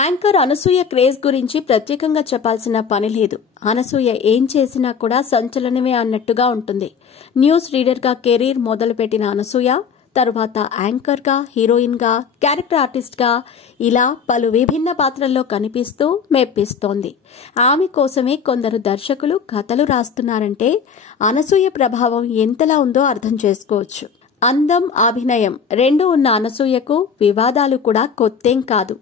Anchor Anasuya craze గురించి ప్రత్యేకంగా చెప్పాల్సిన పని లేదు. అనసూయ ఏం చేసినా కూడా సంచలనమే అన్నట్టుగా ఉంటుంది. న్యూస్ రీడర్గా కెరీర్ మొదలుపెట్టిన అనసూయ తరువాత యాంకర్గా, హీరోయిన్గా, క్యారెక్టర్ ఆర్టిస్ట్గా ఇలా పలు విభిన్న పాత్రల్లో కనిపిస్తూ మెప్పిస్తోంది. ఆమె కోసమే కొందరు దర్శకులు కథలు రాస్తున్నారంటే అనసూయ ప్రభావం ఎంతలా ఉందో అర్థం చేసుకోవచ్చు. అందం, అభినయం రెండూ ఉన్న అనసూయకు వివాదాలు కూడా కొత్తేం కాదు.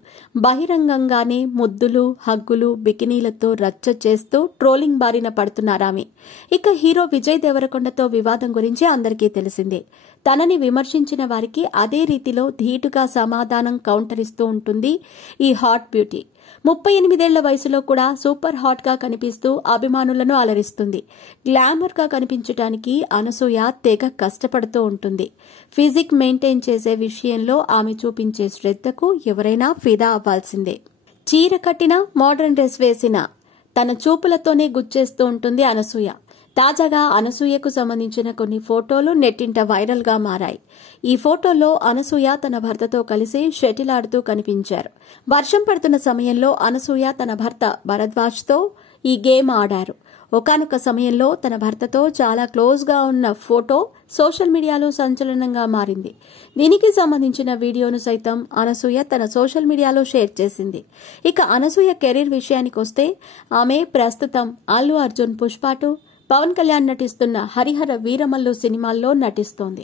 బహిరంగంగానే ముద్దులు, హగ్గులు, బికినీలతో రచ్చ చేస్తూ ట్రోలింగ్ బారిన పడుతున్నారామె. ఇక హీరో విజయ్ దేవరకొండతో వివాదం గురించి అందరికీ తెలిసిందే. తనని విమర్శించిన వారికి అదే రీతిలో ధీటుగా సమాధానం కౌంటరిస్తూ ఉంటుంది ఈ హాట్ బ్యూటీ. 38 ఏళ్ల వయసులో కూడా సూపర్ హాట్ గా కనిపిస్తూ అభిమానులను అలరిస్తుంది. గ్లామర్ గా కనిపించడానికి అనసూయ తెగ కష్టపడుతూ ఉంటుంది. ఫిజిక్ మెయింటైన్ చేసే విషయంలో ఆమె చూపించే శ్రద్ధకు ఎవరైనా ఫిదా అవ్వాల్సిందే. చీర కట్టినా, మోడర్న్ డ్రెస్ వేసినా తన చూపులతోనే గుచ్చేస్తూ ఉంటుంది అనసూయ. తాజాగా అనసూయకు సంబంధించిన కొన్ని ఫోటోలు నెట్టింట వైరల్ గా మారాయి. ఈ ఫోటోల్లో అనసూయ తన భర్తతో కలిసి షటిల్ ఆడుతూ కనిపించారు. వర్షం పడుతున్న సమయంలో అనసూయ తన భర్త భరద్వాజ్తో ఈ గేమ్ ఆడారు. ఒకానొక సమయంలో తన భర్తతో చాలా క్లోజ్ గా ఉన్న ఫోటో సోషల్ మీడియాలో సంచలనంగా మారింది. దీనికి సంబంధించిన వీడియోను సైతం అనసూయ తన సోషల్ మీడియాలో షేర్ చేసింది. ఇక అనసూయ కెరీర్ విషయానికొస్తే ఆమె ప్రస్తుతం అల్లు అర్జున్ పుష్ప 2, పవన్ కళ్యాణ్ నటిస్తున్న హరిహర వీరమల్లు సినిమాల్లో నటిస్తోంది.